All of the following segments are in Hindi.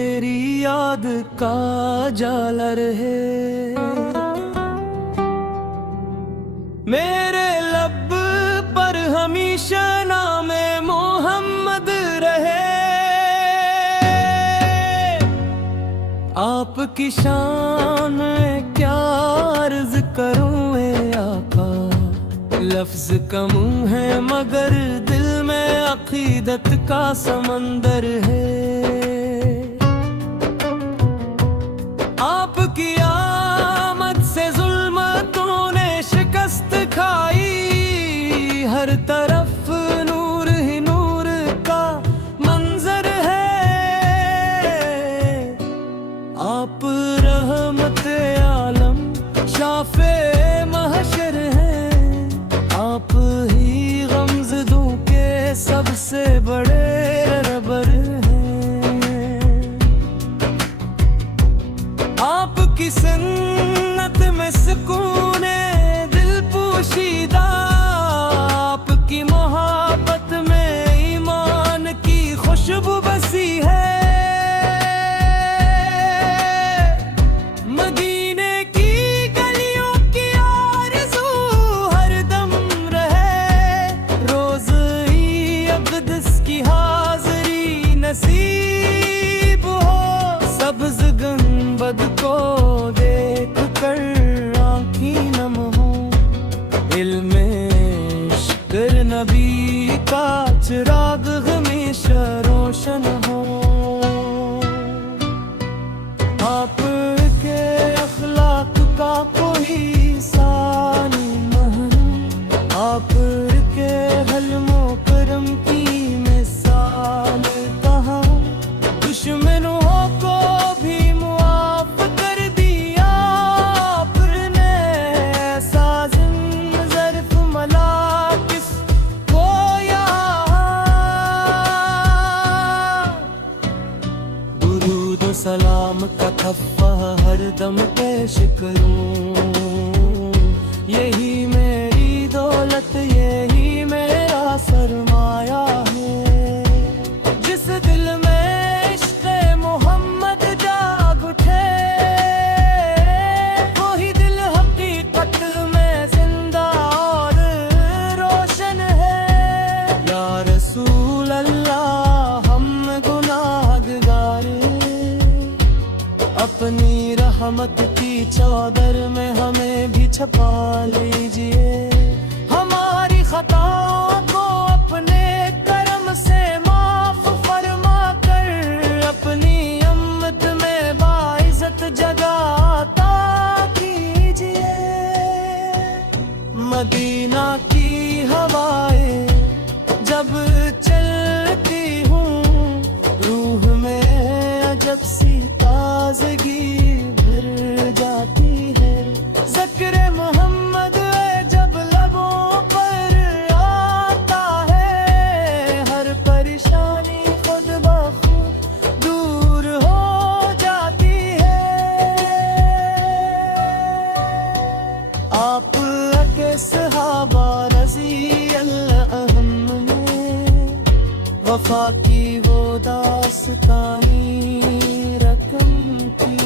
तेरी याद का जाला रहे। मेरे लब पर हमेशा नामे मोहम्मद रहे। आपकी शान में क्या अर्ज करूं ए आका, लफ्ज कम है मगर दिल में अकीदत का समंदर है। आपकी आमद से जुल्मतों ने शिकस्त खाई, हर तरफ नूर ही नूर का मंजर है। आप रहमत आलम शाफे महशर हैं, आप ही गमज़दों के सबसे बड़े रबर हैं। आपकी सुन्नत में सुकून दिल पोशीदा, आपकी मोहब्बत में ईमान की खुशबू बसी है। मदीने की गलियों की आरज़ू हरदम रहे, रोज़ ही अक़दस की हाज़री नसीब हो। सब्ज़ गुंबद को देख कर आँखें नम हो, इल्मे इश्क़ नबी का चिराग हमेशा रोशन हो। आपके अखलाक का कोई सानी महरम, आपके हल्मो करम की मिसाल कहाँ। दुश्मनों को भी मुआफ कर दिया आपने, ऐसा ज़र्फ़ मलाकिस को यहाँ। दुरूद व सलाम का तहफ़ा हरदम पेश करूं, यही मेरी दौलत यही मेरा सरमाया है। जिस दिल में इश्क़ मोहम्मद जाग उठे, वही दिल हकीकत में जिंदा और रोशन है। या रसूल अल्लाह हम गुनाहगार, अपनी रहमत की चादर में हमें भी छुपा लीजिए। हमारी खताओं को अपने करम से माफ फरमा कर, अपनी अम्मत में बाइज़्ज़त जगह अता कीजिए। मदीना की हवाएं जब चलती हूँ, रूह में अजब सी ताज़गी भर जाती है। ज़िक्र मोहम्मद जब लबों पर आता है, हर परेशानी खुद ब खुद दूर हो जाती है। आप के सहाबा रज़ी अल्लाह ने वफ़ा की वो दास्तानी रकम की।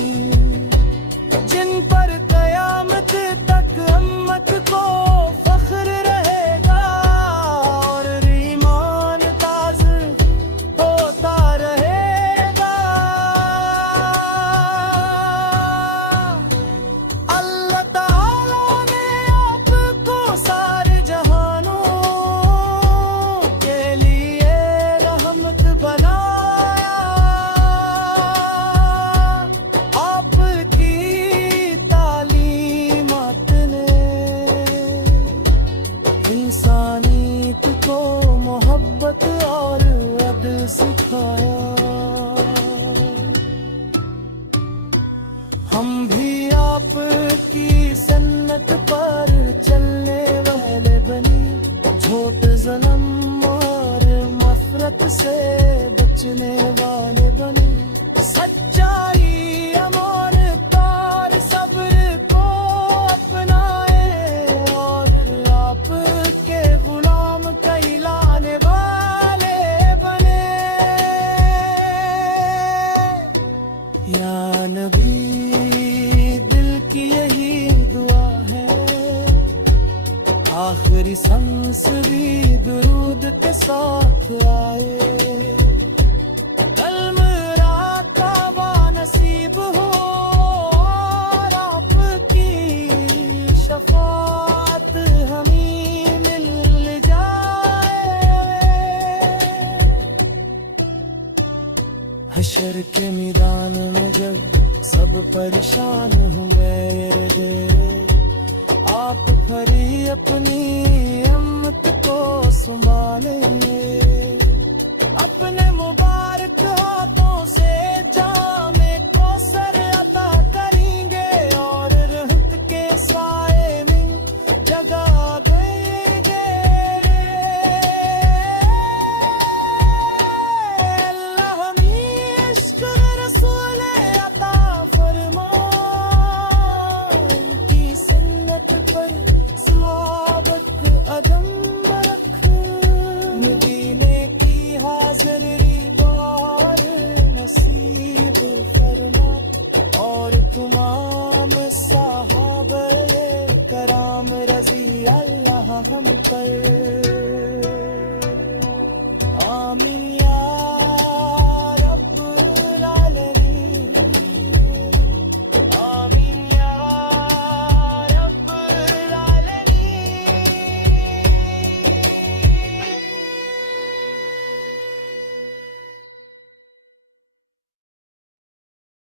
नबी दिल की यही दुआ है, आखिरी सांस भी दुरूद के साथ आए। कल रात का नसीब हो और आपकी शफात हमें मिल जाए। हशर के मैदान में जब सब परेशान होंगे, आप फरी अपनी हिम्मत को संभालेंगे। अपने मुबारक हाथों से जामे कौसर अता करेंगे और रहमत के साए में जगह देंगे। अल्लाह हमें इश्क रसूल अता फरमाए, उनकी सुन्नत पर सहाबत अदम रख। मदीने की हाज़िरी बार नसीब फरमा और तमाम सहाबे कराम रज़ी अल्लाह हम पर।